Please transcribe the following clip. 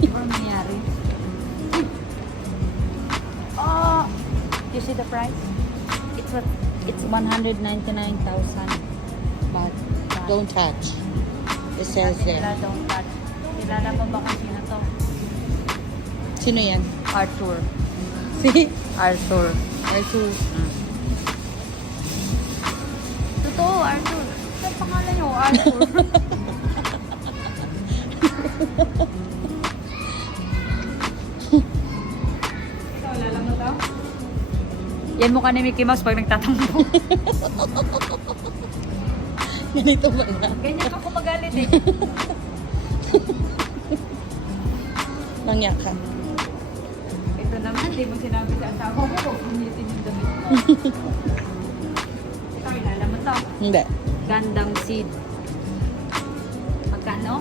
Ano nangyari? Oh! You see the price? It's 199,000. But Don't touch. It says there. Don't touch. Kilala mo ba kung sino to? Sino yan? Arthur. Si Arthur. Arthur. Totoo, Arthur. Ano pangalan niyo? Arthur. Ikaw, lala mo to? Yan mukha ni Mickey Mouse pag nagtatampo. Ganito ba na? Ganyan ka kumagalit eh. Mangyak ka. Ito naman, di mo sinabi sa asawa mo kung gamitin yung damit mo. Ito, kilala mo to. Hindi. Gundam Seed. Magkano?